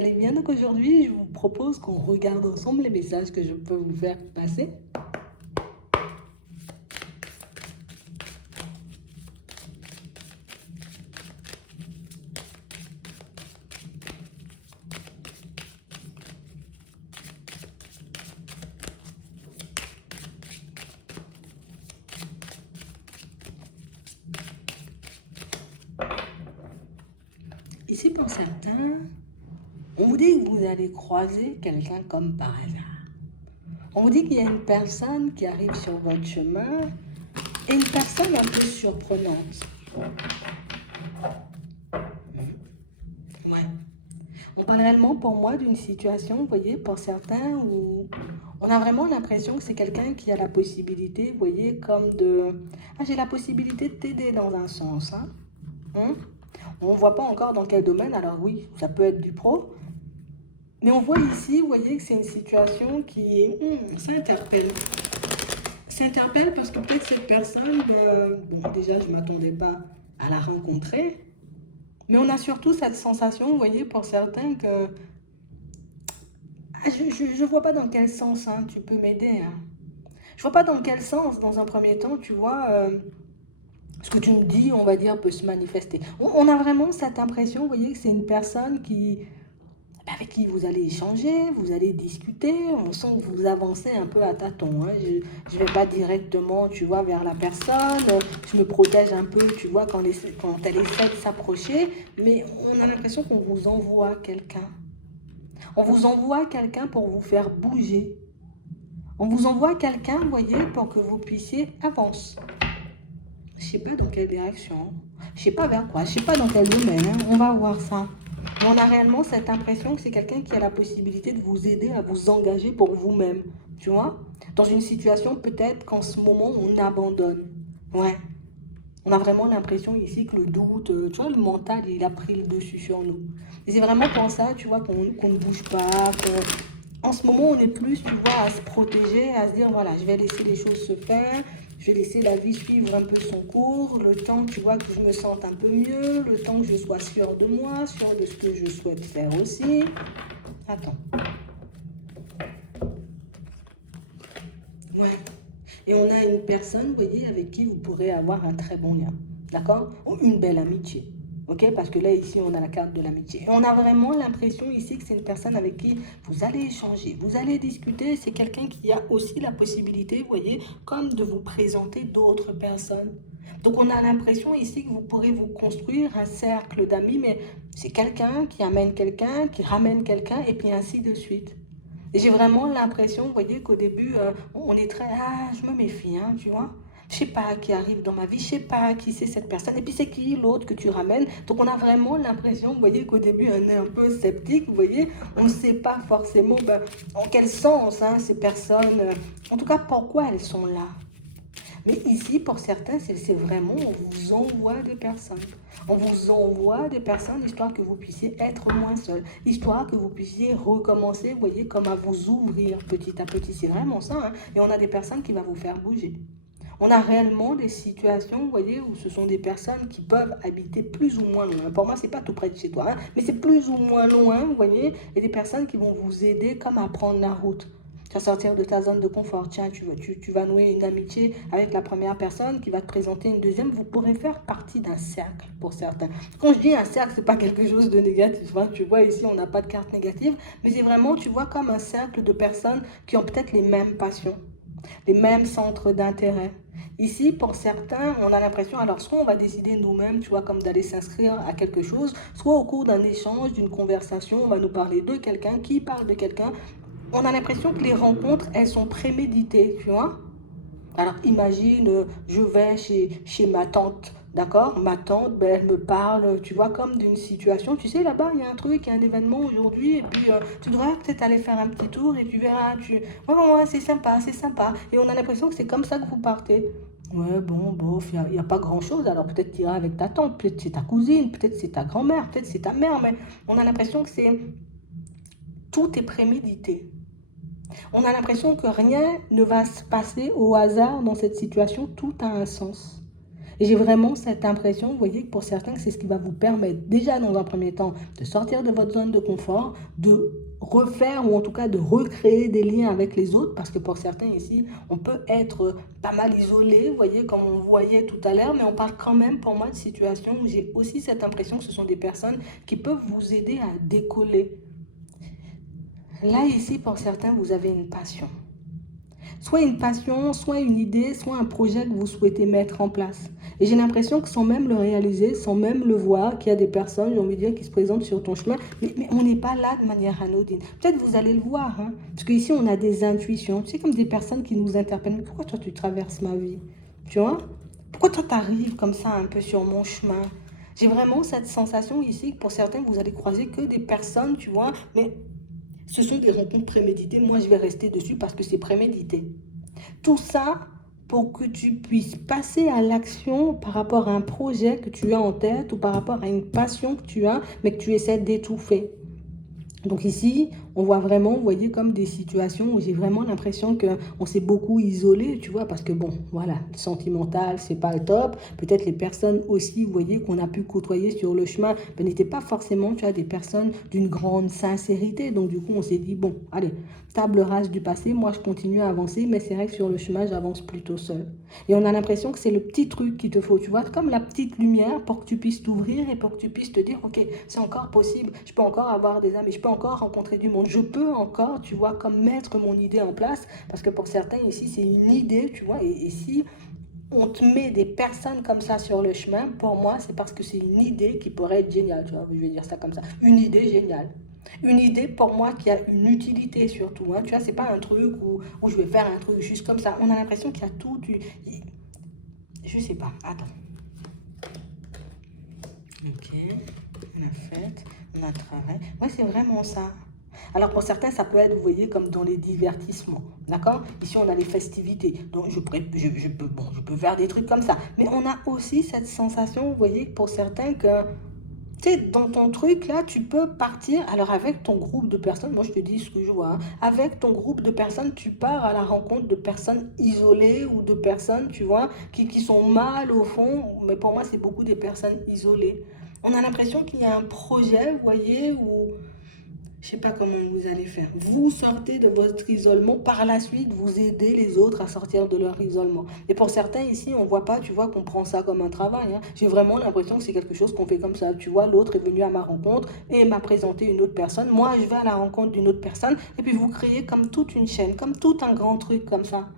allez bien. Donc aujourd'hui, je vous propose qu'on regarde ensemble les messages que je peux vous faire passer. Ici, pour certains, on vous dit que vous allez croiser quelqu'un comme par hasard. On vous dit qu'il y a une personne qui arrive sur votre chemin et une personne un peu surprenante. Ouais. On parle réellement pour moi d'une situation, vous voyez, pour certains, où on a vraiment l'impression que c'est quelqu'un qui a la possibilité, vous voyez, comme de... Ah, j'ai la possibilité de t'aider dans un sens. Hein? On ne voit pas encore dans quel domaine, alors oui, ça peut être du pro. Mais on voit ici, vous voyez, que c'est une situation qui... ça interpelle. Ça interpelle parce que peut-être cette personne, bon, déjà, je ne m'attendais pas à la rencontrer. Mais on a surtout cette sensation, vous voyez, pour certains que... Ah, je vois pas dans quel sens tu peux m'aider. Je vois pas dans quel sens, dans un premier temps, tu vois, ce que tu me dis, on va dire, peut se manifester. On a vraiment cette impression, vous voyez, que c'est une personne qui, avec qui vous allez échanger, vous allez discuter. On sent que vous avancez un peu à tâtons. Je vais pas directement, tu vois, vers la personne. Je me protège un peu, tu vois, quand elle essaie de s'approcher. Mais on a l'impression qu'on vous envoie quelqu'un. On vous envoie quelqu'un pour vous faire bouger. On vous envoie quelqu'un, vous voyez, pour que vous puissiez avancer. Je ne sais pas dans quelle direction. Je ne sais pas vers quoi. Je ne sais pas dans quel domaine. On va voir ça. Mais on a réellement cette impression que c'est quelqu'un qui a la possibilité de vous aider à vous engager pour vous-même. Tu vois? Dans une situation peut-être qu'en ce moment, on abandonne. Ouais. On a vraiment l'impression ici que le doute, tu vois, le mental, il a pris le dessus sur nous. Et c'est vraiment pour ça, tu vois, qu'on ne bouge pas. En ce moment, on est plus, tu vois, à se protéger, à se dire, voilà, je vais laisser les choses se faire, je vais laisser la vie suivre un peu son cours, le temps, tu vois, que je me sente un peu mieux, le temps que je sois sûre de moi, sûre de ce que je souhaite faire aussi. Attends. Ouais. Et on a une personne, vous voyez, avec qui vous pourrez avoir un très bon lien. D'accord? Ou une belle amitié. Ok? Parce que là, ici, on a la carte de l'amitié. Et on a vraiment l'impression ici que c'est une personne avec qui vous allez échanger, vous allez discuter. C'est quelqu'un qui a aussi la possibilité, vous voyez, comme de vous présenter d'autres personnes. Donc, on a l'impression ici que vous pourrez vous construire un cercle d'amis, mais c'est quelqu'un qui amène quelqu'un, qui ramène quelqu'un, et puis ainsi de suite. Et j'ai vraiment l'impression, vous voyez, qu'au début, on est très... Ah, je me méfie, tu vois. Je sais pas qui arrive dans ma vie, je sais pas qui c'est cette personne, et puis c'est qui l'autre que tu ramènes. Donc on a vraiment l'impression, vous voyez, qu'au début, on est un peu sceptique, vous voyez. On ne sait pas forcément en quel sens ces personnes, en tout cas pourquoi elles sont là. Mais ici, pour certains, c'est vraiment, on vous envoie des personnes. On vous envoie des personnes histoire que vous puissiez être moins seul, histoire que vous puissiez recommencer, vous voyez, comme à vous ouvrir petit à petit. C'est vraiment ça. Et on a des personnes qui vont vous faire bouger. On a réellement des situations, vous voyez, où ce sont des personnes qui peuvent habiter plus ou moins loin. Pour moi, c'est pas tout près de chez toi, mais c'est plus ou moins loin, vous voyez, et des personnes qui vont vous aider comme à prendre la route. Tu vas sortir de ta zone de confort. Tiens, tu vas nouer une amitié avec la première personne qui va te présenter une deuxième. Vous pourrez faire partie d'un cercle pour certains. Quand je dis un cercle, c'est pas quelque chose de négatif. Tu vois, ici, on n'a pas de carte négative, mais c'est vraiment, tu vois, comme un cercle de personnes qui ont peut-être les mêmes passions, les mêmes centres d'intérêt. Ici, pour certains, on a l'impression, alors soit on va décider nous-mêmes, tu vois, comme d'aller s'inscrire à quelque chose, soit au cours d'un échange, d'une conversation, on va nous parler de quelqu'un qui parle de quelqu'un. On a l'impression que les rencontres, elles sont préméditées, tu vois. Alors imagine, je vais chez ma tante, d'accord? Ma tante, elle me parle, tu vois, comme d'une situation. Tu sais, là-bas, il y a un truc, il y a un événement aujourd'hui, et puis tu devrais peut-être aller faire un petit tour, et tu verras, ouais, c'est sympa, c'est sympa. Et on a l'impression que c'est comme ça que vous partez. Ouais, bon, bof, il y a pas grand-chose. Alors peut-être tu iras avec ta tante, peut-être c'est ta cousine, peut-être c'est ta grand-mère, peut-être c'est ta mère, mais on a l'impression que tout est prémédité. On a l'impression que rien ne va se passer au hasard dans cette situation, tout a un sens. Et j'ai vraiment cette impression, vous voyez, que pour certains, c'est ce qui va vous permettre déjà dans un premier temps de sortir de votre zone de confort, de refaire ou en tout cas de recréer des liens avec les autres, parce que pour certains ici, on peut être pas mal isolé, vous voyez, comme on voyait tout à l'heure, mais on parle quand même pour moi de situations où j'ai aussi cette impression que ce sont des personnes qui peuvent vous aider à décoller. Là, ici, pour certains, vous avez une passion. Soit une passion, soit une idée, soit un projet que vous souhaitez mettre en place. Et j'ai l'impression que sans même le réaliser, sans même le voir, qu'il y a des personnes, j'ai envie de dire, qui se présentent sur ton chemin, mais on n'est pas là de manière anodine. Peut-être vous allez le voir, hein, parce qu'ici on a des intuitions, c'est comme des personnes qui nous interpellent. Mais pourquoi toi tu traverses ma vie? Tu vois? Pourquoi toi tu arrives comme ça un peu sur mon chemin? J'ai vraiment cette sensation ici que pour certains, vous allez croiser que des personnes, tu vois, mais ce sont des rencontres préméditées. Moi, je vais rester dessus parce que c'est prémédité. Tout ça pour que tu puisses passer à l'action par rapport à un projet que tu as en tête ou par rapport à une passion que tu as, mais que tu essaies d'étouffer. Donc ici, on voit vraiment, vous voyez, comme des situations où j'ai vraiment l'impression qu'on s'est beaucoup isolé, tu vois, parce que bon, voilà, sentimental, c'est pas le top. Peut-être les personnes aussi, vous voyez, qu'on a pu côtoyer sur le chemin, ben, n'étaient pas forcément, tu vois, des personnes d'une grande sincérité. Donc du coup, on s'est dit, bon, allez, table rase du passé, moi je continue à avancer, mais c'est vrai que sur le chemin, j'avance plutôt seul. Et on a l'impression que c'est le petit truc qu'il te faut, tu vois, comme la petite lumière pour que tu puisses t'ouvrir et pour que tu puisses te dire, ok, c'est encore possible, je peux encore avoir des amis, je peux encore rencontrer du monde, je peux encore, tu vois, comme mettre mon idée en place, parce que pour certains ici, c'est une idée, tu vois, et si on te met des personnes comme ça sur le chemin, pour moi, c'est parce que c'est une idée qui pourrait être géniale, tu vois, je vais dire ça comme ça, une idée géniale. Une idée pour moi qui a une utilité surtout, hein, tu vois, c'est pas un truc où je vais faire un truc juste comme ça. On a l'impression qu'il y a tout, je sais pas, attends. Ok, on a fait, on a travaillé. Ouais, c'est vraiment ça. Alors pour certains, ça peut être, vous voyez, comme dans les divertissements, d'accord? Ici, on a les festivités, donc je peux faire des trucs comme ça. Mais on a aussi cette sensation, vous voyez, pour certains que tu sais, dans ton truc, là, tu peux partir. Alors, avec ton groupe de personnes, moi, je te dis ce que je vois, hein. Avec ton groupe de personnes, tu pars à la rencontre de personnes isolées ou de personnes, tu vois, qui sont mal au fond. Mais pour moi, c'est beaucoup des personnes isolées. On a l'impression qu'il y a un projet, vous voyez, où je ne sais pas comment vous allez faire. Vous sortez de votre isolement, par la suite, vous aidez les autres à sortir de leur isolement. Et pour certains ici, on ne voit pas, tu vois, qu'on prend ça comme un travail, hein. J'ai vraiment l'impression que c'est quelque chose qu'on fait comme ça. Tu vois, l'autre est venu à ma rencontre et m'a présenté une autre personne. Moi, je vais à la rencontre d'une autre personne et puis vous créez comme toute une chaîne, comme tout un grand truc comme ça.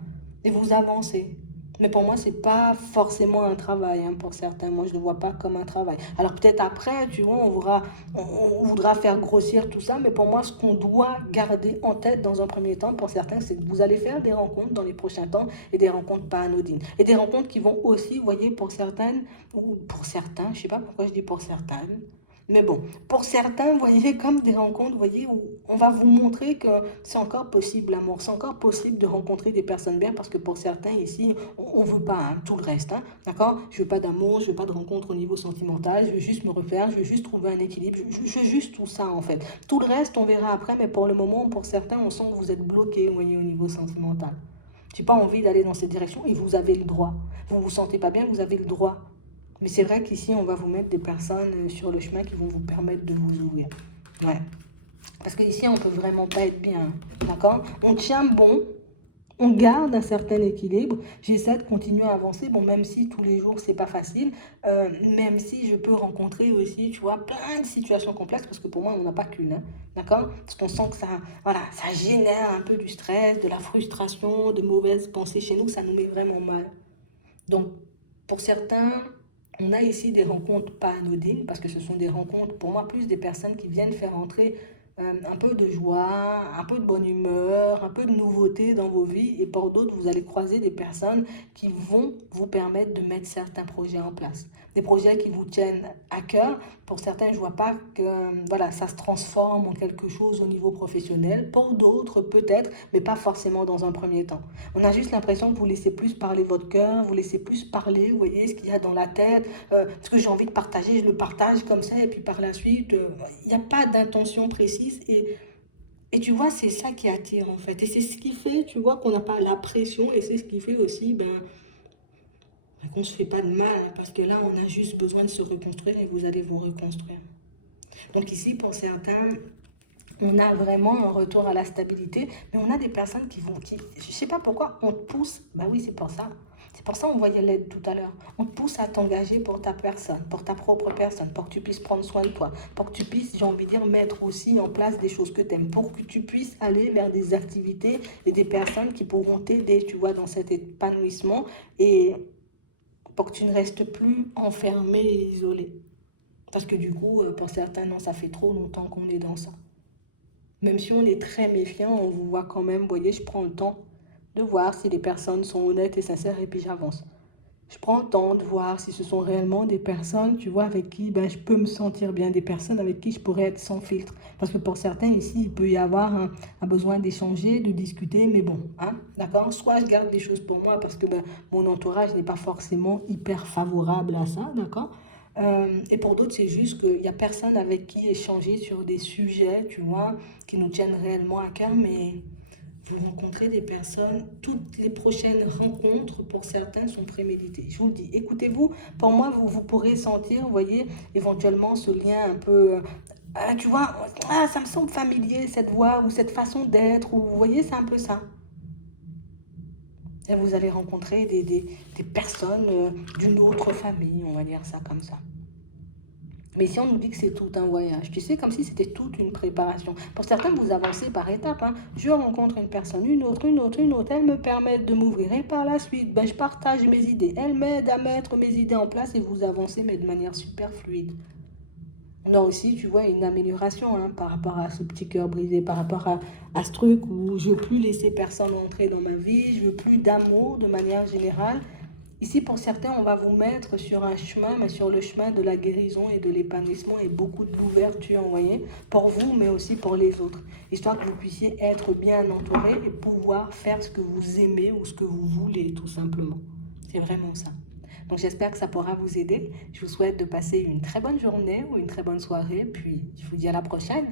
Et vous avancez. Mais pour moi, c'est pas forcément un travail, hein, pour certains. Moi, je ne le vois pas comme un travail. Alors peut-être après, tu vois, on voudra faire grossir tout ça, mais pour moi, ce qu'on doit garder en tête dans un premier temps, pour certains, c'est que vous allez faire des rencontres dans les prochains temps et des rencontres pas anodines. Et des rencontres qui vont aussi, vous voyez, pour certaines, ou pour certains, je sais pas pourquoi je dis pour certaines, mais bon, pour certains, vous voyez, comme des rencontres, vous voyez, où on va vous montrer que c'est encore possible l'amour, c'est encore possible de rencontrer des personnes bien, parce que pour certains ici, on ne veut pas, hein, tout le reste, hein, d'accord? Je veux pas d'amour, je veux pas de rencontre au niveau sentimental, je veux juste me refaire, je veux juste trouver un équilibre, je veux juste tout ça en fait. Tout le reste, on verra après, mais pour le moment, pour certains, on sent que vous êtes bloqué, vous voyez, au niveau sentimental. J'ai pas envie d'aller dans cette direction et vous avez le droit. Vous vous sentez pas bien, vous avez le droit. Mais c'est vrai qu'ici, on va vous mettre des personnes sur le chemin qui vont vous permettre de vous ouvrir. Ouais. Parce qu'ici, on peut vraiment pas être bien. D'accord? On tient bon, on garde un certain équilibre. J'essaie de continuer à avancer, bon, même si tous les jours c'est pas facile, même si je peux rencontrer aussi, tu vois, plein de situations complexes, parce que pour moi on n'a pas qu'une, hein, d'accord? Parce qu'on sent que ça, voilà, ça génère un peu du stress, de la frustration, de mauvaises pensées chez nous, ça nous met vraiment mal. Donc, pour certains, on a ici des rencontres pas anodines, parce que ce sont des rencontres, pour moi, plus des personnes qui viennent faire entrer un peu de joie, un peu de bonne humeur, un peu de nouveauté dans vos vies. Et pour d'autres, vous allez croiser des personnes qui vont vous permettre de mettre certains projets en place. Des projets qui vous tiennent à cœur. Pour certains, je ne vois pas que voilà, ça se transforme en quelque chose au niveau professionnel. Pour d'autres, peut-être, mais pas forcément dans un premier temps. On a juste l'impression que vous laissez plus parler votre cœur, vous laissez plus parler, vous voyez, ce qu'il y a dans la tête, ce que j'ai envie de partager, je le partage comme ça, et puis par la suite, il n'y a pas d'intention précise, et tu vois, c'est ça qui attire en fait, et c'est ce qui fait, tu vois, qu'on n'a pas la pression, et c'est ce qui fait aussi, ben, qu'on ne se fait pas de mal, hein, parce que là, on a juste besoin de se reconstruire et vous allez vous reconstruire. Donc ici, pour certains, on a vraiment un retour à la stabilité, mais on a des personnes je ne sais pas pourquoi, on te pousse, bah oui, c'est pour ça. C'est pour ça qu'on voyait l'aide tout à l'heure. On te pousse à t'engager pour ta personne, pour ta propre personne, pour que tu puisses prendre soin de toi, pour que tu puisses, j'ai envie de dire, mettre aussi en place des choses que tu aimes, pour que tu puisses aller vers des activités et des personnes qui pourront t'aider, tu vois, dans cet épanouissement et pour que tu ne restes plus enfermé et isolé. Parce que du coup, pour certains, non, ça fait trop longtemps qu'on est dans ça. Même si on est très méfiant, on vous voit quand même, vous voyez, je prends le temps de voir si les personnes sont honnêtes et sincères et puis j'avance. Je prends le temps de voir si ce sont réellement des personnes, tu vois, avec qui ben, je peux me sentir bien, des personnes avec qui je pourrais être sans filtre. Parce que pour certains ici, il peut y avoir un besoin d'échanger, de discuter, mais bon, hein, d'accord. Soit je garde des choses pour moi parce que ben, mon entourage n'est pas forcément hyper favorable à ça, d'accord. Et pour d'autres, c'est juste qu'il n'y a personne avec qui échanger sur des sujets, tu vois, qui nous tiennent réellement à cœur, mais vous rencontrez des personnes, toutes les prochaines rencontres, pour certains, sont préméditées. Je vous le dis, écoutez-vous, pour moi, vous pourrez sentir, vous voyez, éventuellement ce lien un peu, tu vois, ah, ça me semble familier, cette voix ou cette façon d'être, ou vous voyez, c'est un peu ça. Et vous allez rencontrer des personnes d'une autre famille, on va dire ça comme ça. Mais si on nous dit que c'est tout un voyage, tu sais, comme si c'était toute une préparation. Pour certains, vous avancez par étapes. Hein. Je rencontre une personne, une autre, une autre, une autre. Elle me permet de m'ouvrir. Et par la suite, ben, je partage mes idées. Elle m'aide à mettre mes idées en place et vous avancez, mais de manière super fluide. On a aussi, tu vois, une amélioration hein, par rapport à ce petit cœur brisé, par rapport à ce truc où je ne veux plus laisser personne entrer dans ma vie, je ne veux plus d'amour de manière générale. Ici, pour certains, on va vous mettre sur un chemin, mais sur le chemin de la guérison et de l'épanouissement et beaucoup d'ouverture, vous voyez, pour vous, mais aussi pour les autres. Histoire que vous puissiez être bien entouré et pouvoir faire ce que vous aimez ou ce que vous voulez, tout simplement. C'est vraiment ça. Donc, j'espère que ça pourra vous aider. Je vous souhaite de passer une très bonne journée ou une très bonne soirée, puis je vous dis à la prochaine.